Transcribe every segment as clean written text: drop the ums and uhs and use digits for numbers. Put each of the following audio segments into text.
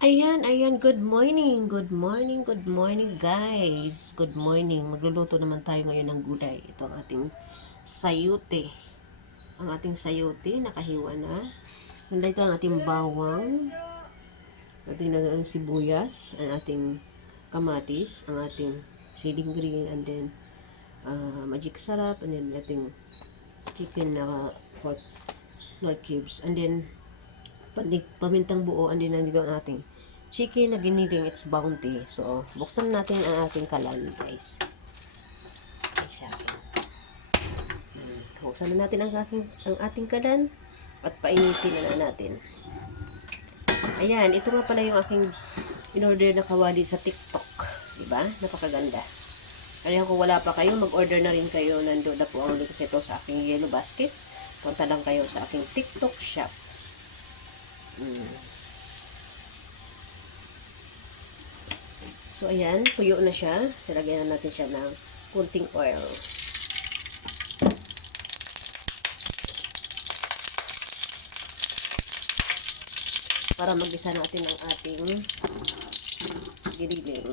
Ayan, ayan, good morning guys. Good morning. Magluluto naman tayo ngayon ng gulay. Ito ang ating sayote. Ang ating sayote, nakahiwa na. Nandito ang ating bawang, ating ang sibuyas, ang ating kamatis, ang ating siling green, and then magic sarap, and then ating chicken na pork nor cubes, and then pamintang buo, and then nandito ang ating chicken na giniling, it's bounty. So, buksan natin ang ating kalan, guys. Ay, siya. Buksan na natin ang ating kalan at painitin na natin. Ayan, ito nga pala yung aking in-order na kawali sa TikTok. Diba? Napakaganda. Kaya kung wala pa kayo, mag-order na rin kayo. Nandun na po ang link nito sa aking yellow basket. Punta lang kayo sa aking TikTok shop. So, ayan, tuyo na siya. Silagyan na natin siya ng kunting oil. Para mag-isa natin ang ating giniling.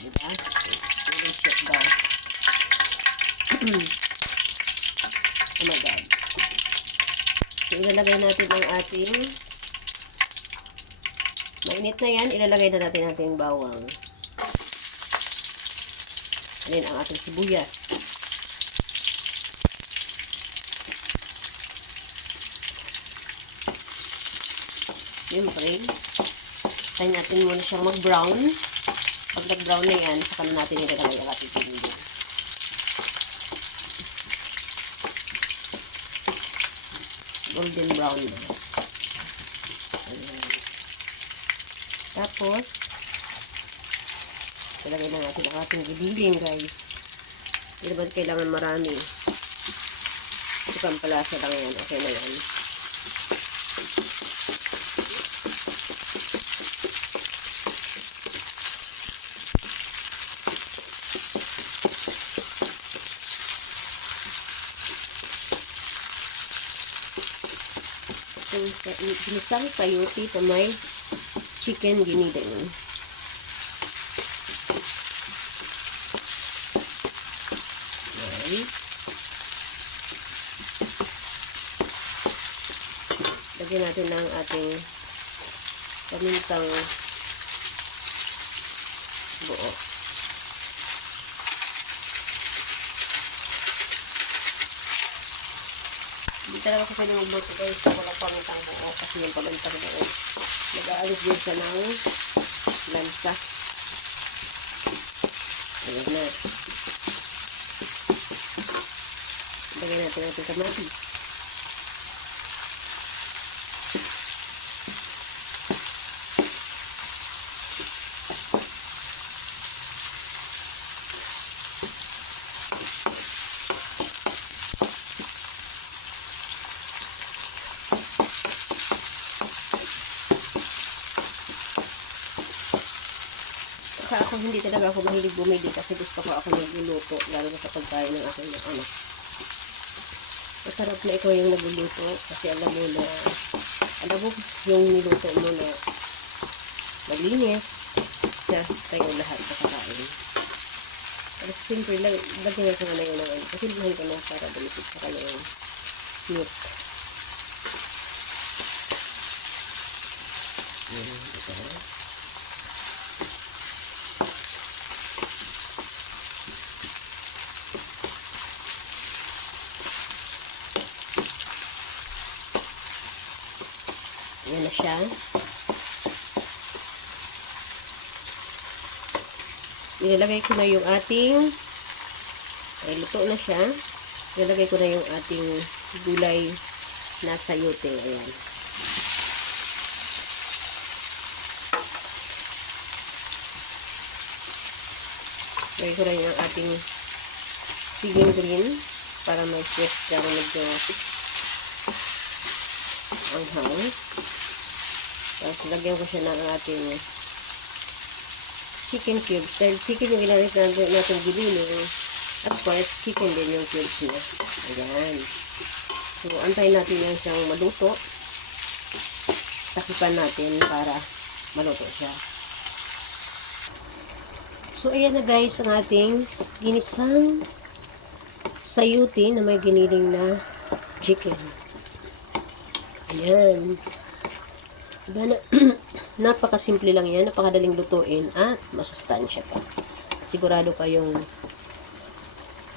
Diba? Giniling shot daw. Oh my God. So, ilalagay natin ang ating mainit na yan. Ilalagay na natin ating bawang. Ayan ang ating sibuyas. Siyempre, tayo natin muna siyang mag-brown. Pag nag-brown na yan, saka na natin ilalagay ang ating sibuyas. Golden brown na. Ayan. Tapos, ilagay na natin ang ating gibiling, guys. Hindi naman kailangan marami. Ito pampalasa lang yan. Okay na yan. Ginisang sayote na may chicken giniling. Lagyan natin ng ating pamintang buo. Hindi talaga ko pwede magluto guys kung walang pamintang buo, kasi yung pamintang buo nag-aalis din siya ng lansa. Ayan na. Lagyan natin ating kamatis. Saka ako hindi talaga ako mahilig bumili kasi gusto ko ako nagluluto, lalo na sa pagkain ng aking anak. Masarap na ikaw yung nagluluto kasi alam mo yung niluto mo na malinis siya kayo lahat sa kakain. Pero simple lang, lagyan na sa kanay yun naman. Kasi lumahan ko lang para balipit sa kanay yung milk. Ito. Ayan na siya. Nilalagay ko na yung ating luto na siya. Nilalagay ko na yung ating gulay na sayote. Ayan. Nilalagay ko na yung ating siling green para may twist siya medyo anghang. Tapos lagyan ko siya ng ating chicken cubes. Dahil chicken yung ginamit natin giniling. Of course, chicken din yung cubes niya. Ayan. So, antayin natin yan siyang maluto. takipan natin para maluto siya. So, ayan na guys ang ating ginisang sayuti na may giniling na chicken. Ayan. Diba na, napakasimple lang yan, napakadaling lutuin at masustansya pa. Sigurado kayong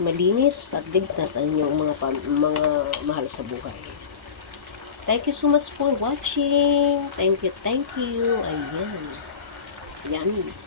malinis at ligtas ang inyong mga mahal sa buhay. Thank you so much for watching. Thank you. Ayan. Yummy.